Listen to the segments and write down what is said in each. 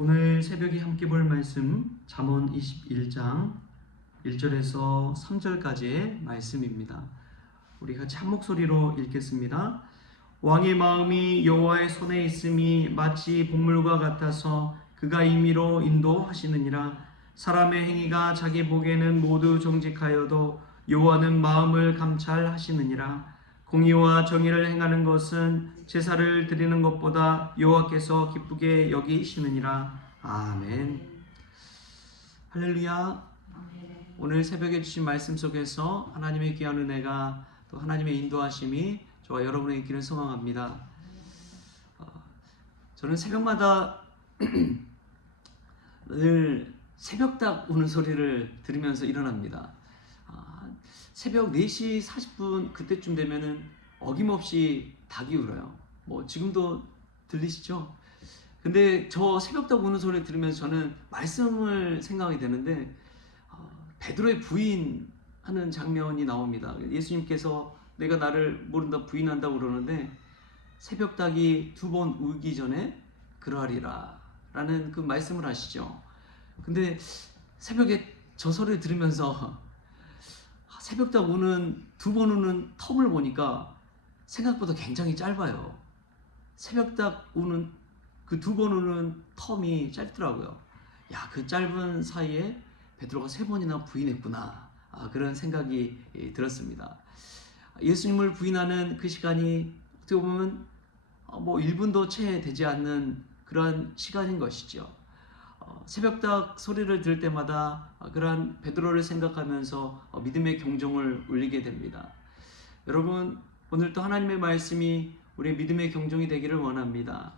오늘 새벽에 함께 볼 말씀 잠언 21장 1절에서 3절까지의 말씀입니다. 우리 같이 한 목소리로 읽겠습니다. 왕의 마음이 여호와의 손에 있음이 마치 복물과 같아서 그가 임의로 인도하시느니라. 사람의 행위가 자기 보기에는 모두 정직하여도 여호와는 마음을 감찰하시느니라. 공의와 정의를 행하는 것은 제사를 드리는 것보다 여호와께서 기쁘게 여기시느니라. 아멘. 할렐루야. 오늘 새벽에 주신 말씀 속에서 하나님의 귀한 은혜가 또 하나님의 인도하심이 저와 여러분의 있기를 소망합니다. 저는 새벽마다 늘 새벽닭 우는 소리를 들으면서 일어납니다. 새벽 4시 40분 그때쯤 되면은 어김없이 닭이 울어요. 뭐 지금도 들리시죠? 근데 저 새벽닭 우는 소리를 들으면서 저는 말씀을 생각하게 되는데 베드로의 부인하는 장면이 나옵니다. 예수님께서 내가 나를 모른다 부인한다고 그러는데 새벽닭이 2번 울기 전에 그러하리라 라는 그 말씀을 하시죠. 근데 새벽에 저 소리를 들으면서 새벽닭 우는 2번 우는 텀을 보니까 생각보다 굉장히 짧아요. 새벽닭 우는 그 2번 우는 텀이 짧더라고요. 야, 그 짧은 사이에 베드로가 3번이나 부인했구나. 그런 생각이 들었습니다. 예수님을 부인하는 그 시간이 어떻게 보면 뭐 1분도 채 되지 않는 그런 시간인 것이죠. 새벽닭 소리를 들을 때마다 그러한 베드로를 생각하면서 믿음의 경종을 울리게 됩니다. 여러분, 오늘 또 하나님의 말씀이 우리의 믿음의 경종이 되기를 원합니다.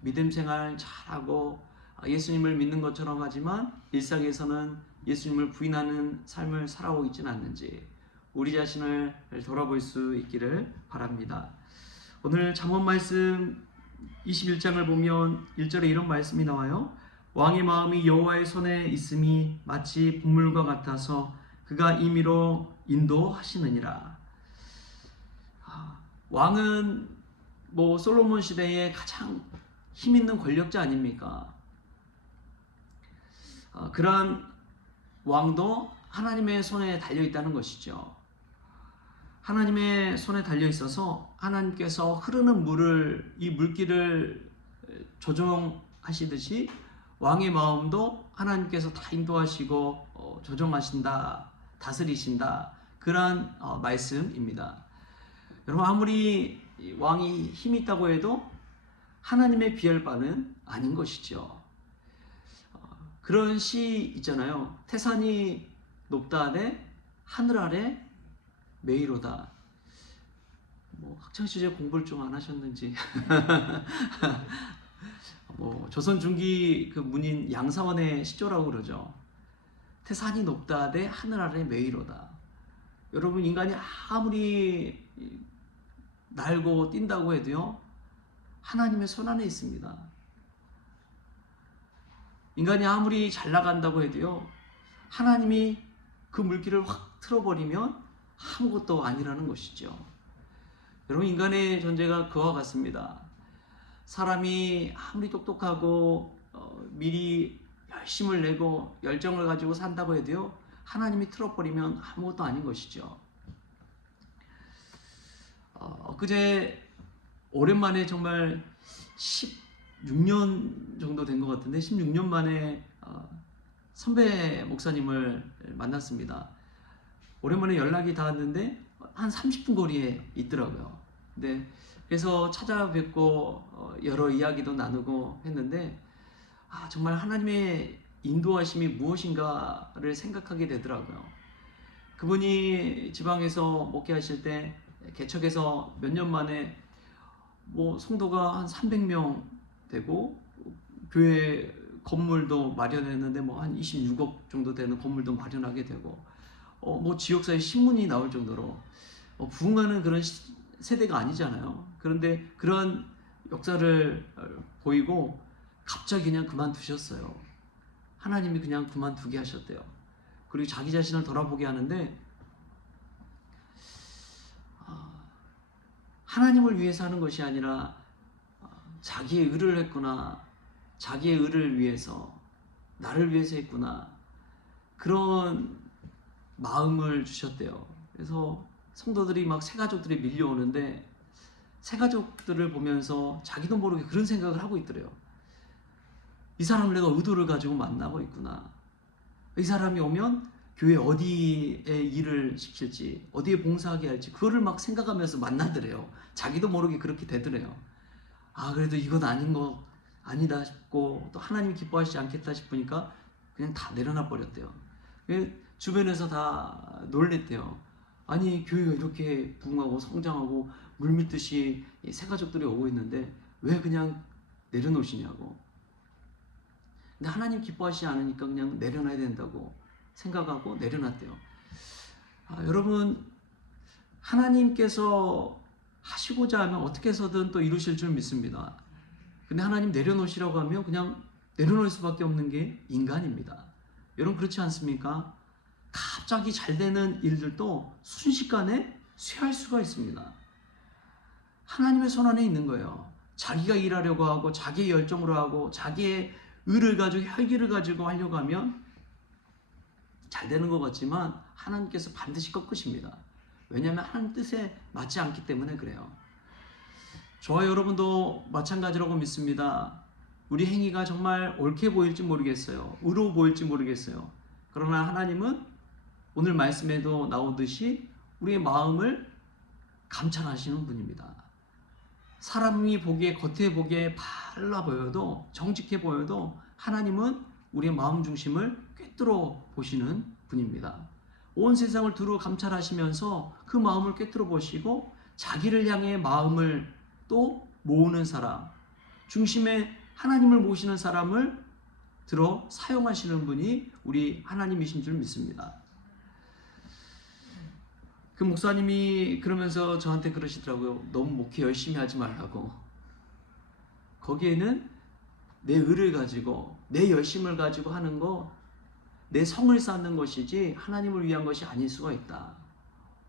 믿음 생활 잘하고 예수님을 믿는 것처럼 하지만 일상에서는 예수님을 부인하는 삶을 살아오고 있지는 않는지 우리 자신을 돌아볼 수 있기를 바랍니다. 오늘 잠언 말씀 21장을 보면 1절에 이런 말씀이 나와요. 왕의 마음이 여호와의 손에 있음이 마치 복물과 같아서 그가 임의로 인도하시느니라. 왕은 뭐 솔로몬 시대의 가장 힘 있는 권력자 아닙니까? 그러한 왕도 하나님의 손에 달려 있다는 것이죠. 하나님의 손에 달려 있어서 하나님께서 흐르는 물을 이 물길을 조정하시듯이 왕의 마음도 하나님께서 다 인도하시고 조정하신다, 다스리신다, 그러한 말씀입니다. 여러분, 아무리 왕이 힘이 있다고 해도 하나님의 비할 바는 아닌 것이죠. 그런 시 있잖아요. 태산이 높다 하되 하늘 아래 메이로다. 뭐 학창 시절 공부를 좀 안 하셨는지 뭐 조선 중기 그 문인 양사원의 시조라고 그러죠. 태산이 높다 하되 하늘 아래 메이로다. 여러분, 인간이 아무리 날고 뛴다고 해도요, 하나님의 손 안에 있습니다. 인간이 아무리 잘 나간다고 해도요, 하나님이 그 물길을 확 틀어버리면 아무것도 아니라는 것이죠. 여러분, 인간의 존재가 그와 같습니다. 사람이 아무리 똑똑하고 미리 열심을 내고 열정을 가지고 산다고 해도요, 하나님이 틀어버리면 아무것도 아닌 것이죠. 엊그제 오랜만에 정말 16년 정도 된 것 같은데 16년 만에 선배 목사님을 만났습니다. 오랜만에 연락이 닿았는데 한 30분 거리에 있더라고요. 네, 그래서 찾아뵙고 여러 이야기도 나누고 했는데 정말 하나님의 인도하심이 무엇인가를 생각하게 되더라고요. 그분이 지방에서 목회하실 때 개척해서 몇 년 만에 뭐 성도가 한 300명 되고 교회 건물도 마련했는데 뭐 한 26억 정도 되는 건물도 마련하게 되고 뭐 지역사회 신문이 나올 정도로 부흥하는 그런 세대가 아니잖아요. 그런데 그런 역사를 보이고 갑자기 그냥 그만두셨어요. 하나님이 그냥 그만두게 하셨대요. 그리고 자기 자신을 돌아보게 하는데 하나님을 위해서 하는 것이 아니라 자기의 의를 했거나 자기의 의를 위해서, 나를 위해서 했구나, 그런 마음을 주셨대요. 그래서 성도들이 막 새가족들이 밀려오는데 새가족들을 보면서 자기도 모르게 그런 생각을 하고 있더래요. 이 사람을 내가 의도를 가지고 만나고 있구나. 이 사람이 오면 교회 어디에 일을 시킬지, 어디에 봉사하게 할지 그거를 막 생각하면서 만나더래요. 자기도 모르게 그렇게 되더래요. 아, 그래도 이건 아닌 거 아니다 싶고, 또 하나님이 기뻐하시지 않겠다 싶으니까 그냥 다 내려놔 버렸대요. 주변에서 다 놀랬대요. 아니, 교회가 이렇게 부흥하고 성장하고 물밀듯이 새가족들이 오고 있는데 왜 그냥 내려놓으시냐고. 근데 하나님 기뻐하시지 않으니까 그냥 내려놔야 된다고 생각하고 내려놨대요. 여러분, 하나님께서 하시고자 하면 어떻게 해서든 또 이루실 줄 믿습니다. 근데 하나님 내려놓으시라고 하면 그냥 내려놓을 수밖에 없는 게 인간입니다. 여러분, 그렇지 않습니까? 갑자기 잘 되는 일들도 순식간에 쇠할 수가 있습니다. 하나님의 손 안에 있는 거예요. 자기가 일하려고 하고 자기의 열정으로 하고 자기의 의를 가지고 혈기를 가지고 하려고 하면 잘 되는 것 같지만 하나님께서 반드시 꺾으십니다. 왜냐하면 하나님 뜻에 맞지 않기 때문에 그래요. 저와 여러분도 마찬가지라고 믿습니다. 우리 행위가 정말 옳게 보일지 모르겠어요. 의로 보일지 모르겠어요. 그러나 하나님은 오늘 말씀에도 나오듯이 우리의 마음을 감찰하시는 분입니다. 사람이 보기에, 겉에 보기에 발라 보여도, 정직해 보여도 하나님은 우리의 마음 중심을 꿰뚫어 보시는 분입니다. 온 세상을 두루 감찰하시면서 그 마음을 꿰뚫어 보시고 자기를 향해 마음을 또 모으는 사람, 중심에 하나님을 모시는 사람을 들어 사용하시는 분이 우리 하나님이신 줄 믿습니다. 그 목사님이 그러면서 저한테 그러시더라고요. 너무 목회 열심히 하지 말라고. 거기에는 내 의를 가지고, 내 열심을 가지고 하는 거, 내 성을 쌓는 것이지 하나님을 위한 것이 아닐 수가 있다.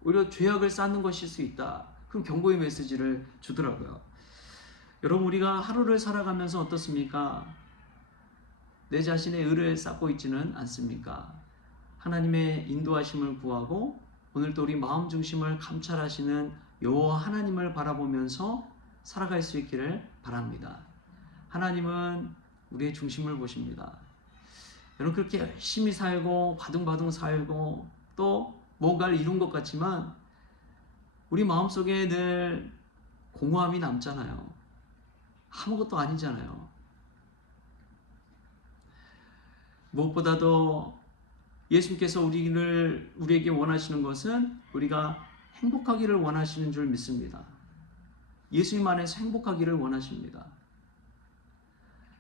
오히려 죄악을 쌓는 것일 수 있다. 그런 경고의 메시지를 주더라고요. 여러분, 우리가 하루를 살아가면서 어떻습니까? 내 자신의 의를 쌓고 있지는 않습니까? 하나님의 인도하심을 구하고 오늘도 우리 마음 중심을 감찰하시는 여호와 하나님을 바라보면서 살아갈 수 있기를 바랍니다. 하나님은 우리의 중심을 보십니다. 여러분, 그렇게 열심히 살고 바둥바둥 살고 또 뭔가를 이룬 것 같지만 우리 마음속에 늘 공허함이 남잖아요. 아무것도 아니잖아요. 무엇보다도 예수님께서 우리에게 원하시는 것은 우리가 행복하기를 원하시는 줄 믿습니다. 예수님 안에서 행복하기를 원하십니다.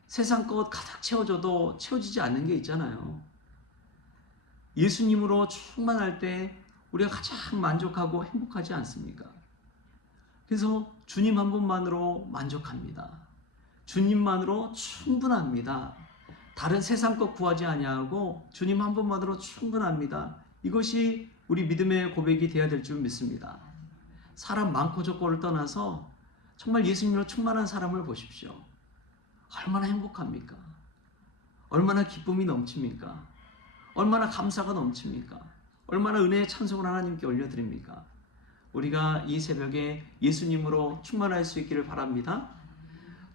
세상 것 가득 채워줘도 채워지지 않는 게 있잖아요. 예수님으로 충만할 때 우리가 가장 만족하고 행복하지 않습니까? 그래서 주님 한 분만으로 만족합니다. 주님만으로 충분합니다. 다른 세상 것 구하지 아니하고 주님 한 분만으로 충분합니다. 이것이 우리 믿음의 고백이 되어야 될 줄 믿습니다. 사람 많고 적고를 떠나서 정말 예수님으로 충만한 사람을 보십시오. 얼마나 행복합니까? 얼마나 기쁨이 넘칩니까? 얼마나 감사가 넘칩니까? 얼마나 은혜의 찬송을 하나님께 올려드립니까? 우리가 이 새벽에 예수님으로 충만할 수 있기를 바랍니다.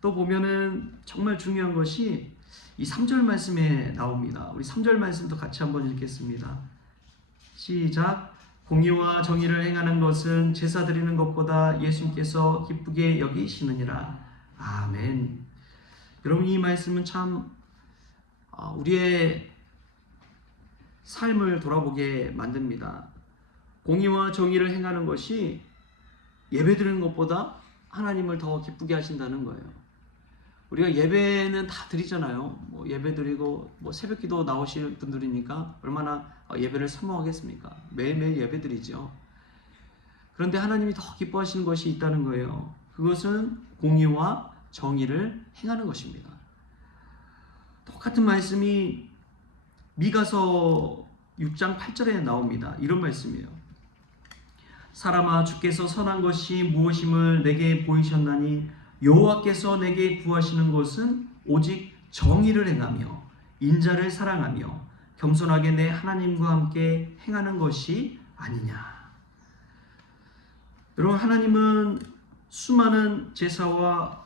또 보면은 정말 중요한 것이 이 3절 말씀에 나옵니다. 우리 3절 말씀도 같이 한번 읽겠습니다. 시작. 공의와 정의를 행하는 것은 제사 드리는 것보다 예수님께서 기쁘게 여기시느니라. 아멘. 여러분, 이 말씀은 참 우리의 삶을 돌아보게 만듭니다. 공의와 정의를 행하는 것이 예배 드리는 것보다 하나님을 더 기쁘게 하신다는 거예요. 우리가 예배는 다 드리잖아요. 예배 드리고 새벽기도 나오실 분들이니까 얼마나 예배를 사모하겠습니까? 매일매일 예배 드리죠. 그런데 하나님이 더 기뻐하시는 것이 있다는 거예요. 그것은 공의와 정의를 행하는 것입니다. 똑같은 말씀이 미가서 6장 8절에 나옵니다. 이런 말씀이에요. 사람아, 주께서 선한 것이 무엇임을 내게 보이셨나니 여호와께서 내게 구하시는 것은 오직 정의를 행하며 인자를 사랑하며 겸손하게 내 하나님과 함께 행하는 것이 아니냐. 여러분, 하나님은 수많은 제사와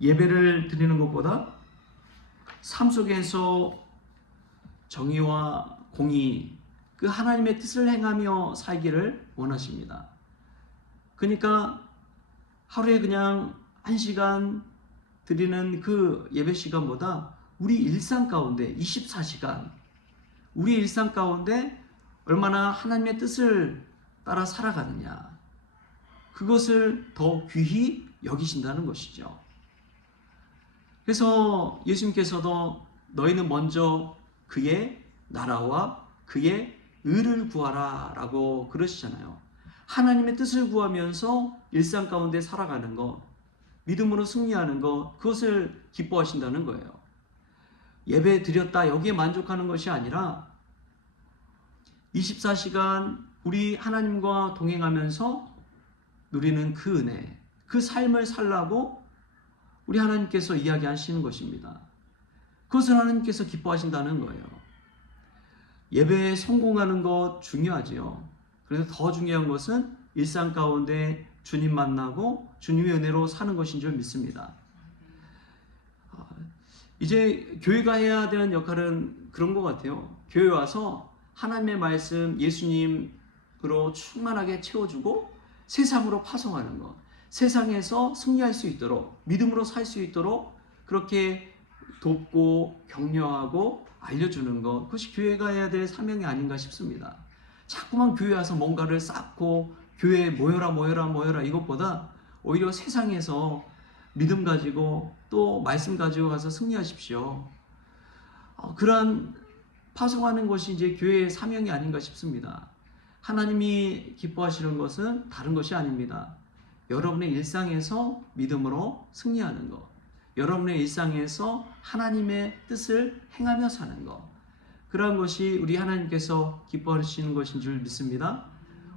예배를 드리는 것보다 삶 속에서 정의와 공의, 그 하나님의 뜻을 행하며 살기를 원하십니다. 그러니까 하루에 그냥 1시간 드리는 그 예배 시간보다 우리 일상 가운데 24시간, 우리 일상 가운데 얼마나 하나님의 뜻을 따라 살아가느냐, 그것을 더 귀히 여기신다는 것이죠. 그래서 예수님께서도 너희는 먼저 그의 나라와 그의 의를 구하라 라고 그러시잖아요. 하나님의 뜻을 구하면서 일상 가운데 살아가는 것, 믿음으로 승리하는 것, 그것을 기뻐하신다는 거예요. 예배 드렸다 여기에 만족하는 것이 아니라 24시간 우리 하나님과 동행하면서 누리는 그 은혜, 그 삶을 살라고 우리 하나님께서 이야기하시는 것입니다. 그것을 하나님께서 기뻐하신다는 거예요. 예배에 성공하는 것 중요하지요. 그래서 더 중요한 것은 일상 가운데 주님 만나고 주님의 은혜로 사는 것인 줄 믿습니다. 이제 교회가 해야 되는 역할은 그런 것 같아요. 교회 와서 하나님의 말씀, 예수님으로 충만하게 채워주고 세상으로 파송하는 것, 세상에서 승리할 수 있도록, 믿음으로 살 수 있도록 그렇게 돕고 격려하고 알려주는 것, 그것이 교회가 해야 될 사명이 아닌가 싶습니다. 자꾸만 교회 와서 뭔가를 쌓고 교회에 모여라 이것보다 오히려 세상에서 믿음 가지고 또 말씀 가지고 가서 승리하십시오. 그러한 파송하는 것이 이제 교회의 사명이 아닌가 싶습니다. 하나님이 기뻐하시는 것은 다른 것이 아닙니다. 여러분의 일상에서 믿음으로 승리하는 것, 여러분의 일상에서 하나님의 뜻을 행하며 사는 것, 그러한 것이 우리 하나님께서 기뻐하시는 것인 줄 믿습니다.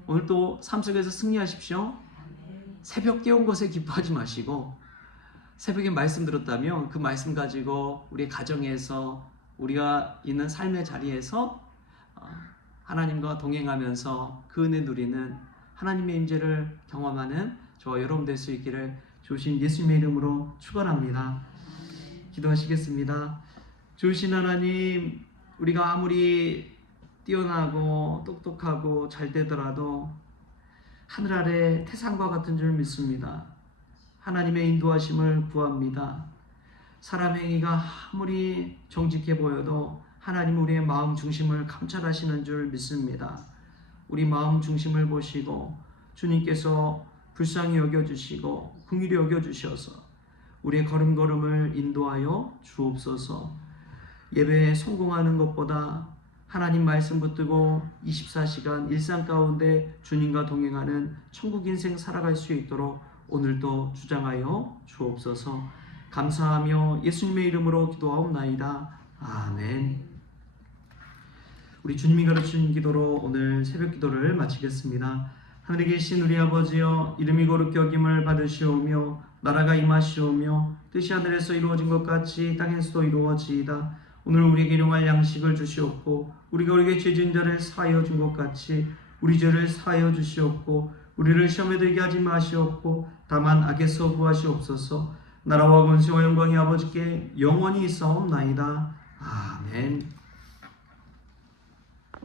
오늘도 삶 속에서 승리하십시오. 새벽 깨운 것에 기뻐하지 마시고, 새벽에 말씀 들었다면 그 말씀 가지고 우리 가정에서, 우리가 있는 삶의 자리에서 하나님과 동행하면서 그 은혜 누리는 하나님의 임재를 경험하는 저와 여러분 될 수 있기를 주신 예수님의 이름으로 축원합니다. 기도하시겠습니다. 주신 하나님, 우리가 아무리 뛰어나고 똑똑하고 잘 되더라도 하늘 아래 태산과 같은 줄 믿습니다. 하나님의 인도하심을 구합니다. 사람 행위가 아무리 정직해 보여도 하나님 우리의 마음 중심을 감찰하시는 줄 믿습니다. 우리 마음 중심을 보시고 주님께서 불쌍히 여겨주시고 긍휼히 여겨주셔서 우리의 걸음걸음을 인도하여 주옵소서. 예배에 성공하는 것보다 하나님 말씀 붙들고 24시간 일상 가운데 주님과 동행하는 천국 인생 살아갈 수 있도록 오늘도 주장하여 주옵소서. 감사하며 예수님의 이름으로 기도하옵나이다. 아멘. 우리 주님이 가르치신 기도로 오늘 새벽 기도를 마치겠습니다. 하늘에 계신 우리 아버지여, 이름이 거룩히 여김을 받으시오며 나라가 임하시오며 뜻이 하늘에서 이루어진 것 같이 땅에서도 이루어지이다. 오늘 우리에게 일용할 양식을 주시옵고 우리가 우리에게 죄진 자를 사하여 준 것 같이 우리 죄를 사하여 주시옵고 우리를 시험에 들게 하지 마시옵고 다만 악에서 구하시옵소서. 나라와 권세와 영광이 아버지께 영원히 있사옵나이다. 아멘.